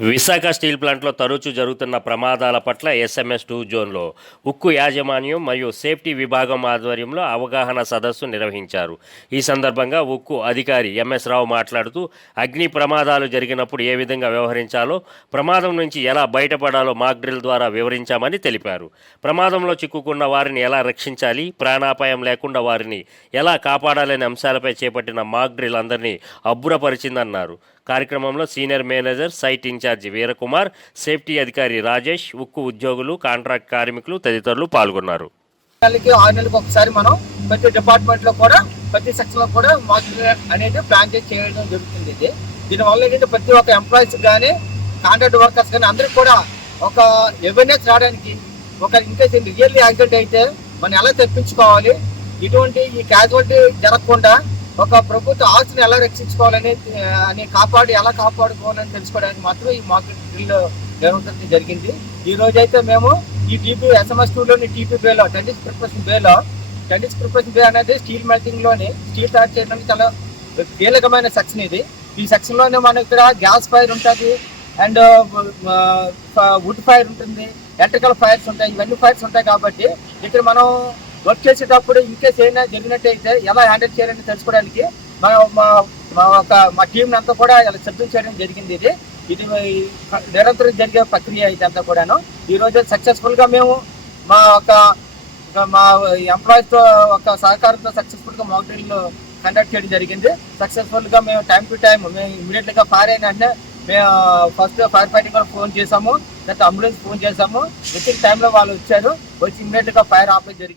Visakha steel ప్లాంట్లో తరచూ జరుగుతున్న ప్రమాదాల పట్ల SMS-2 జోన్లో ఉక్కు యాజమాన్యం మరియు సేఫ్టీ విభాగం ఆధ్వర్యంలో అవగాహన సదస్సు నిర్వహించారు. ఈ సందర్భంగా ఉక్కు అధికారి MS రావు మాట్లాడుతూ అగ్ని ప్రమాదాలు జరిగినప్పుడు ఏ విధంగా వ్యవహరించాలో, ప్రమాదం నుంచి ఎలా బయటపడాలో మాక్ డ్రిల్ ద్వారా వివరించామని తెలిపారు. ప్రమాదంలో చిక్కుకున్న వారిని ఎలా రక్షించాలి, ప్రాణాపాయం లేకుండా వారిని ఎలా కాపాడాలనే అంశాలపై చేపట్టిన మాక్ డ్రిల్ అందరినీ అబ్బురపరిచిందన్నారు. కార్యక్రమంలో senior manager, site incharge Veerakumar, safety అధికారి రాజేష్, ఉక్కు ఉద్యోగులు, కాంట్రాక్ట్ కార్మికులు తదితరులు పాల్గొన్నారు. 6 నెలలకు ఒకసారి మనం ప్రతి డిపార్ట్మెంట్ లో కూడా ప్రతి సెక్షన్ లో కూడా మాక్ డ్రిల్ అనేది ప్లాన్ చేసి చేయడం జరుగుతుంది. దీనివల్ల ఏంటంటే ప్రతి ఒక్క ఎంప్లాయీస్ కానీ కాంట్రాక్ట్ వర్కర్స్ కానీ అందరికి కూడా ఒక అవేర్నెస్ రావడానికి, ఒక ఇన్కేస్ రియల్లీ యాక్సిడెంట్ అయితే మనం ఎలా తెప్పించుకోవాలి, ఇటువంటి ఈ క్యాజువాలిటీ జరగకుండా ఒక ప్రభుత్వ ఆస్తిని ఎలా రక్షించుకోవాలని ఎలా కాపాడుకోవాలని తెలుసుకోవడానికి మాత్రం ఈ మాక్ డ్రిల్ నిర్వహించడం జరిగింది. ఈ రోజు అయితే మేము ఈ SMS-2లోని TP బేలో టెన్నిస్ ప్రిపరేషన్ బే అనేది స్టీల్ మెల్టింగ్ లోని స్టీల్ తయారు చేయడానికి చాలా కీలకమైన సెక్షన్ ఇది. ఈ సెక్షన్ లోనే మనం ఇక్కడ గ్యాస్ ఫైర్ ఉంటుంది, అండ్ వుడ్ ఫైర్ ఉంటుంది, ఎలక్ట్రికల్ ఫైర్స్ ఉంటాయి. ఇవన్నీ ఫైర్స్ ఉంటాయి కాబట్టి ఇక్కడ మనం వర్క్ చేసేటప్పుడు ఇన్కేస్ ఏమైనా జరిగినట్టయితే ఎలా హ్యాండిల్ చేయాలని తెలుసుకోవడానికి మా టీం అంతా కూడా ఇలా సిద్ధం చేయడం జరిగింది. ఇది నిరంతరం జరిగే ప్రక్రియ ఇదంతా కూడాను. ఈ రోజు సక్సెస్ఫుల్ గా మేము మా ఎంప్లాయీస్ తో ఒక సహకారంతో సక్సెస్ఫుల్ గా మాక్ డ్రిల్ కండక్ట్ చేయడం జరిగింది. సక్సెస్ఫుల్ గా మేము టైం టు టైం మేము ఇమీడియట్ గా ఫైర్ అయిన వెంటనే మేము ఫస్ట్ ఫైర్ ఫైటింగ్ ఫోన్ చేసాము, తర్వాత అంబులెన్స్ ఫోన్ చేసాము. విత్ ఇన్ టైంలో వాళ్ళు వచ్చారు, వచ్చి ఇమీడియట్ గా ఫైర్ ఆపేది జరిగింది.